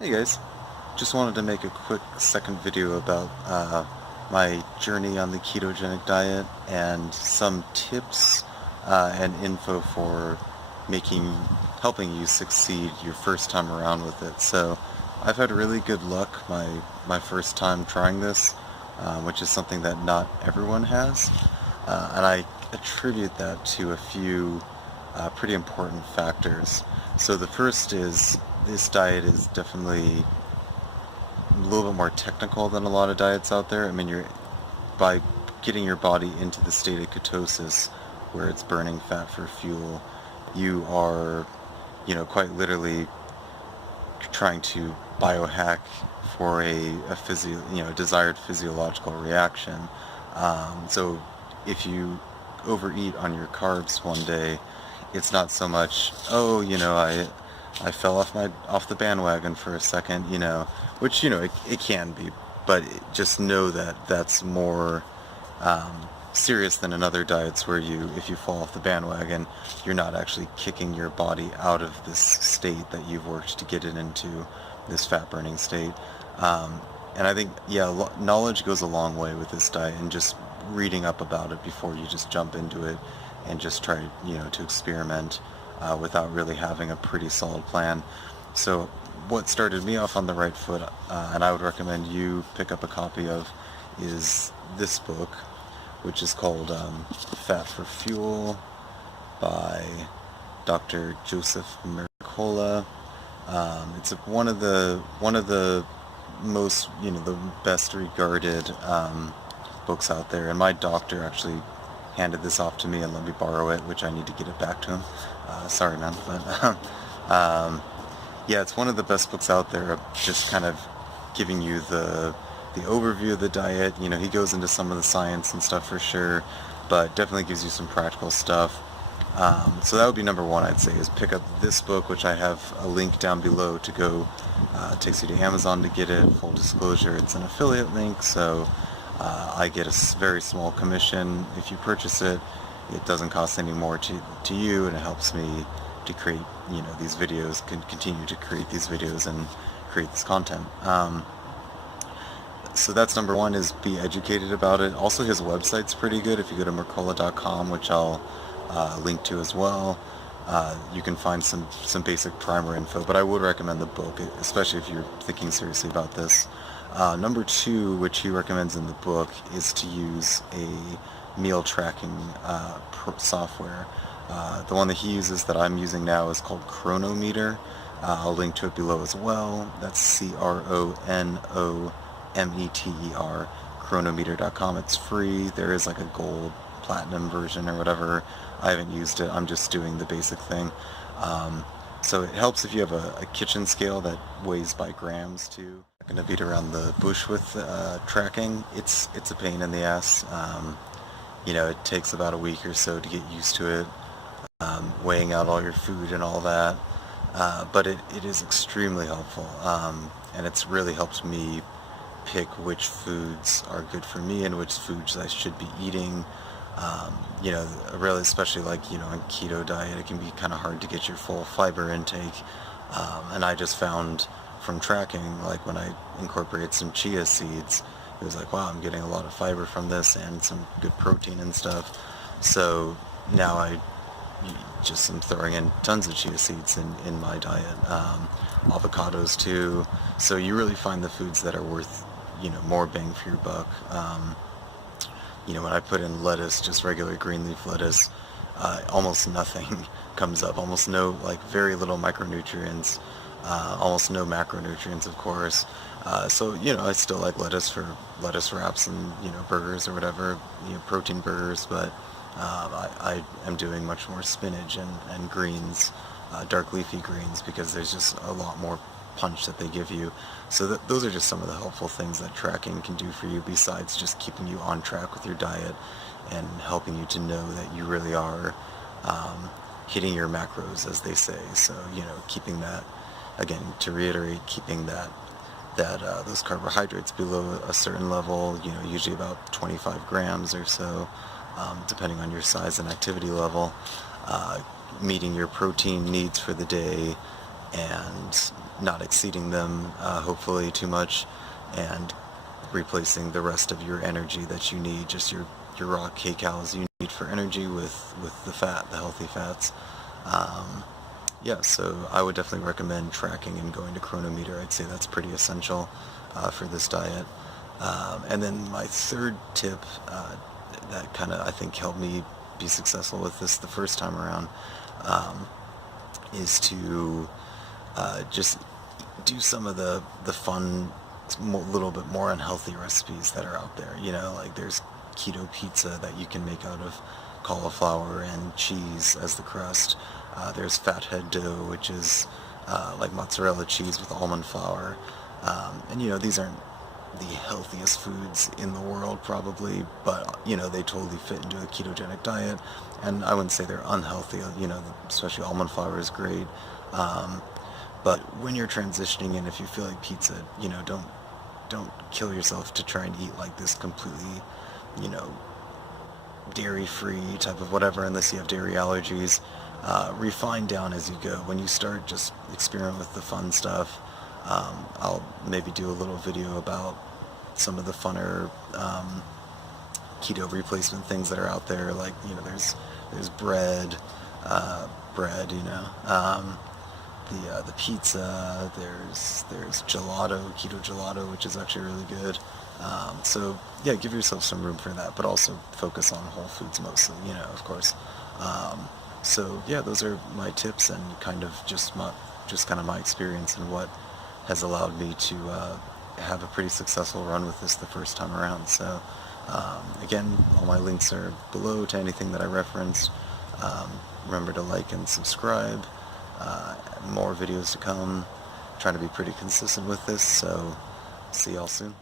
Hey guys, just wanted to make a quick second video about my journey on the ketogenic diet and some tips and info for making, helping you succeed your first time around with it. So I've had really good luck my first time trying this, which is something that not everyone has, and I attribute that to a few pretty important factors. So the first is this diet is definitely a little bit more technical than a lot of diets out there. I mean, you're by getting your body into the state of ketosis, where it's burning fat for fuel, you are, quite literally trying to biohack for a desired physiological reaction. So if you overeat on your carbs one day, it's not so much, oh, I fell off the bandwagon for a second, which it can be, but just know that that's more serious than in other diets where if you fall off the bandwagon, you're not actually kicking your body out of this state that you've worked to get it into, this fat burning state. And I think, yeah, knowledge goes a long way with this diet, and just reading up about it before you just jump into it and just try, to experiment without really having a pretty solid plan. So what started me off on the right foot, and I would recommend you pick up a copy of, is this book, which is called Fat for Fuel by Dr. Joseph Mercola. It's one of the most, the best regarded books out there, and my doctor actually handed this off to me and let me borrow it, which I need to get it back to him. Sorry, man, but yeah, it's one of the best books out there of just kind of giving you the overview of the diet. He goes into some of the science and stuff for sure, but definitely gives you some practical stuff. So that would be number one, I'd say, is pick up this book, which I have a link down below to go. It takes you to Amazon to get it. Full disclosure, it's an affiliate link, so I get a very small commission if you purchase it. It doesn't cost any more to you, and it helps me to create, these videos, continue to create these videos and create this content. So that's number one, is be educated about it. Also, his website's pretty good. If you go to Mercola.com, which I'll link to as well, you can find some basic primer info, but I would recommend the book, especially if you're thinking seriously about this. Number two, which he recommends in the book, is to use a meal tracking software. The one that he uses that I'm using now is called Chronometer. I'll link to it below as well. That's Chronometer, chronometer.com. It's free. There is like a gold, platinum version or whatever. I haven't used it. I'm just doing the basic thing. So it helps if you have a kitchen scale that weighs by grams too. I'm going to beat around the bush with tracking. It's a pain in the ass. It takes about a week or so to get used to it, weighing out all your food and all that. But it is extremely helpful, and it's really helped me pick which foods are good for me and which foods I should be eating. Really, especially like, in keto diet, it can be kind of hard to get your full fiber intake. And I just found from tracking, like when I incorporated some chia seeds, it was like, wow, I'm getting a lot of fiber from this and some good protein and stuff. So now I just am throwing in tons of chia seeds in my diet. Avocados too. So you really find the foods that are worth, more bang for your buck. When I put in lettuce, just regular green leaf lettuce, almost nothing comes up. Almost no, like very little micronutrients, almost no macronutrients, of course. So, I still like lettuce for lettuce wraps and, burgers or whatever, protein burgers, but I am doing much more spinach and greens, dark leafy greens, because there's just a lot more punch that they give you. So those are just some of the helpful things that tracking can do for you, besides just keeping you on track with your diet and helping you to know that you really are hitting your macros, as they say. So, keeping that, again, to reiterate, keeping that those carbohydrates below a certain level, usually about 25 grams or so, depending on your size and activity level, meeting your protein needs for the day, and not exceeding them, hopefully too much, and replacing the rest of your energy that you need, just your raw kcals you need for energy with the fat, the healthy fats. Yeah, so I would definitely recommend tracking and going to Chronometer. I'd say that's pretty essential for this diet. And then my third tip that kind of I think helped me be successful with this the first time around is to just do some of the fun, little bit more unhealthy recipes that are out there. You know, like there's keto pizza that you can make out of cauliflower and cheese as the crust. There's fathead dough, which is like mozzarella cheese with almond flour. And you know, these aren't the healthiest foods in the world probably, but you know, they totally fit into a ketogenic diet, and I wouldn't say they're unhealthy. You know, especially almond flour is great. But when you're transitioning in, if you feel like pizza, you know, don't kill yourself to try and eat like this completely, you know, dairy-free type of whatever, unless you have dairy allergies. Refine down as you go. When you start, just experiment with the fun stuff. I'll maybe do a little video about some of the funner keto replacement things that are out there. Like, you know, there's bread, you know, the pizza. There's gelato, keto gelato, which is actually really good. So yeah, give yourself some room for that, but also focus on whole foods mostly, you know, of course. So yeah, those are my tips and kind of just kind of my experience and what has allowed me to have a pretty successful run with this the first time around. So again, all my links are below to anything that I referenced. Remember to like and subscribe. More videos to come. Trying to be pretty consistent with this, so see y'all soon.